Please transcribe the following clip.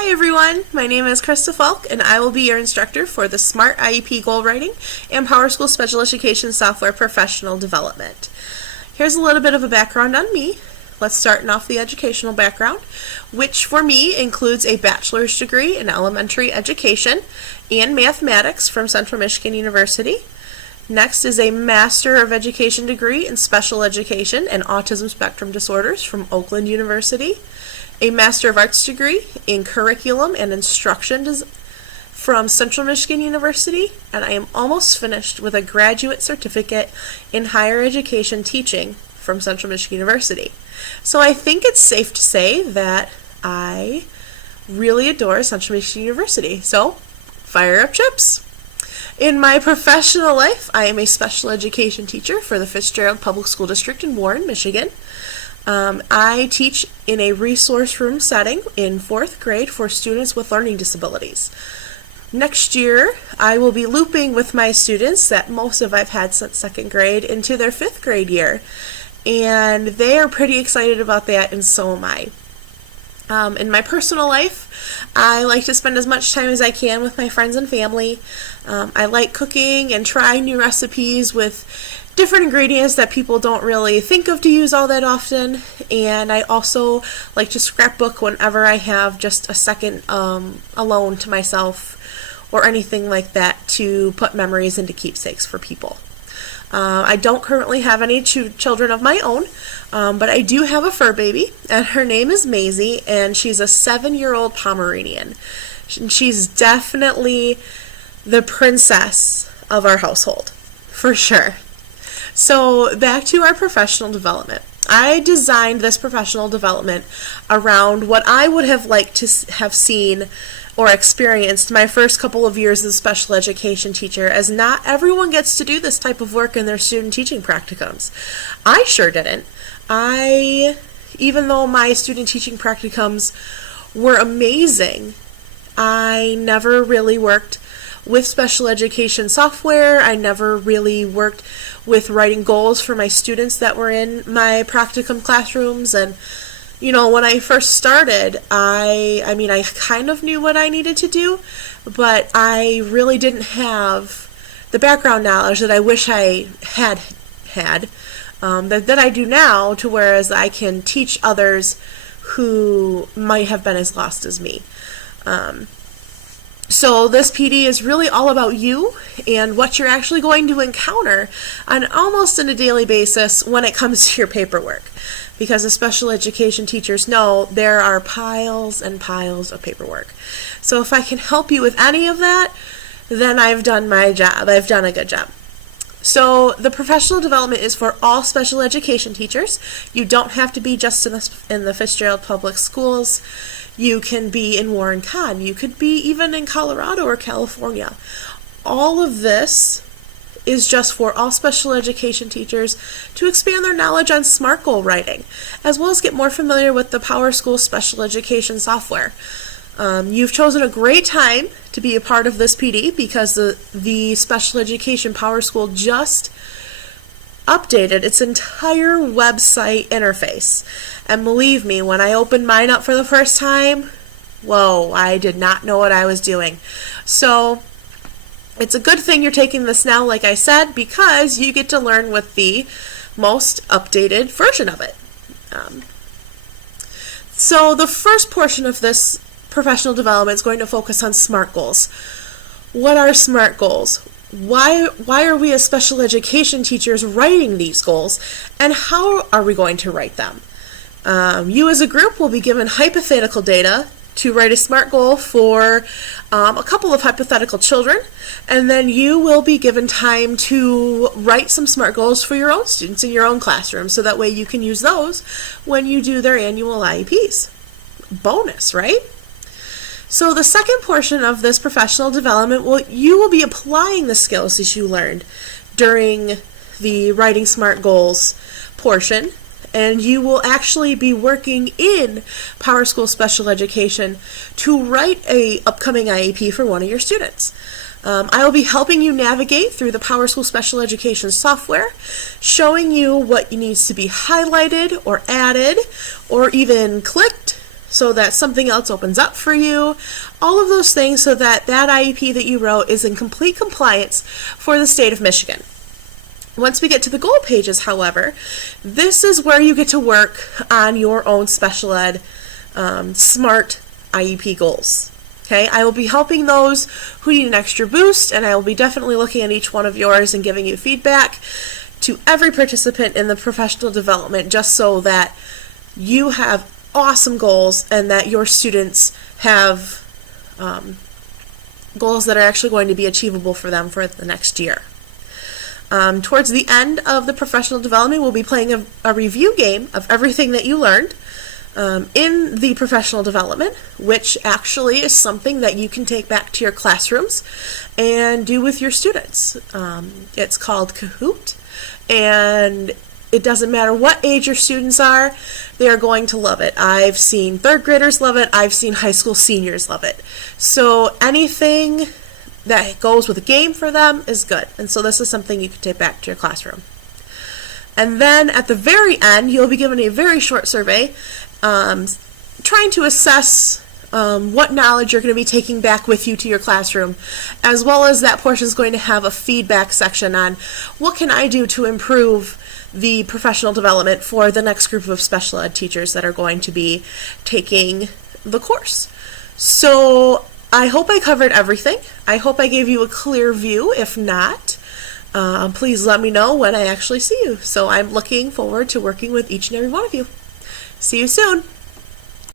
Hi everyone, my name is Krista Falk and I will be your instructor for the SMART IEP Goal Writing and PowerSchool Special Education Software Professional Development. Here's a little bit of a background on me. Let's start off the educational background, which for me includes a bachelor's degree in elementary education and mathematics from Central Michigan University. Next is a Master of Education degree in Special Education and Autism Spectrum Disorders from Oakland University. A Master of Arts degree in Curriculum and Instruction from Central Michigan University, and I am almost finished with a graduate certificate in Higher Education Teaching from Central Michigan University. So I think it's safe to say that I really adore Central Michigan University. So fire up chips! In my professional life, I am a special education teacher for the Fitzgerald Public School District in Warren, Michigan. I teach in a resource room setting in 4th grade for students with learning disabilities. Next year, I will be looping with my students that most of I've had since 2nd grade into their 5th grade year. And they are pretty excited about that, and so am I. In my personal life, I like to spend as much time as I can with my friends and family. I like cooking and trying new recipes with different ingredients that people don't really think of to use all that often, and I also like to scrapbook whenever I have just a second alone to myself or anything like that to put memories into keepsakes for people. I don't currently have any children of my own, but I do have a fur baby, and her name is Maisie, and she's a 7-year-old Pomeranian. She's definitely the princess of our household, for sure. So back to our professional development. I designed this professional development around what I would have liked to have seen or experienced my first couple of years as a special education teacher, as not everyone gets to do this type of work in their student teaching practicums. I sure didn't. Even though my student teaching practicums were amazing, I never really worked with special education software. I never really worked with writing goals for my students that were in my practicum classrooms. And you know, when I first started, I kind of knew what I needed to do, but I really didn't have the background knowledge that I wish I had that I do now, to whereas I can teach others who might have been as lost as me. So this PD is really all about you and what you're actually going to encounter on almost on a daily basis when it comes to your paperwork. Because as special education teachers know, there are piles and piles of paperwork. So if I can help you with any of that, then I've done my job. I've done a good job. So the professional development is for all special education teachers. You don't have to be just in the Fitzgerald Public Schools. You can be in Warren Con. You could be even in Colorado or California. All of this is just for all special education teachers to expand their knowledge on SMART goal writing, as well as get more familiar with the PowerSchool special education software. You've chosen a great time to be a part of this PD because the Special Education PowerSchool just updated its entire website interface. And believe me, when I opened mine up for the first time, whoa, I did not know what I was doing. So it's a good thing you're taking this now, like I said, because you get to learn with the most updated version of it. So the first portion of this professional development is going to focus on SMART goals. What are SMART goals? Why are we as special education teachers writing these goals, and how are we going to write them? You as a group will be given hypothetical data to write a SMART goal for a couple of hypothetical children, and then you will be given time to write some SMART goals for your own students in your own classroom, so that way you can use those when you do their annual IEPs. Bonus, right? So the second portion of this professional development, you will be applying the skills that you learned during the writing SMART goals portion, and you will actually be working in PowerSchool Special Education to write a upcoming IEP for one of your students. I will be helping you navigate through the PowerSchool Special Education software, showing you what needs to be highlighted or added or even clicked so that something else opens up for you. All of those things so that that IEP that you wrote is in complete compliance for the state of Michigan. Once we get to the goal pages, however, this is where you get to work on your own special ed SMART IEP goals. Okay, I will be helping those who need an extra boost, and I will be definitely looking at each one of yours and giving you feedback to every participant in the professional development, just so that you have awesome goals and that your students have goals that are actually going to be achievable for them for the next year. Towards the end of the professional development, we'll be playing a review game of everything that you learned in the professional development, which actually is something that you can take back to your classrooms and do with your students. It's called Kahoot, and it doesn't matter what age your students are, they are going to love it. I've seen third graders love it, I've seen high school seniors love it. So anything that goes with a game for them is good, and so this is something you can take back to your classroom. And then at the very end, you'll be given a very short survey trying to assess what knowledge you're going to be taking back with you to your classroom, as well as that portion is going to have a feedback section on what can I do to improve the professional development for the next group of special ed teachers that are going to be taking the course. So I hope I covered everything. I hope I gave you a clear view. If not, please let me know when I actually see you. So I'm looking forward to working with each and every one of you. See you soon.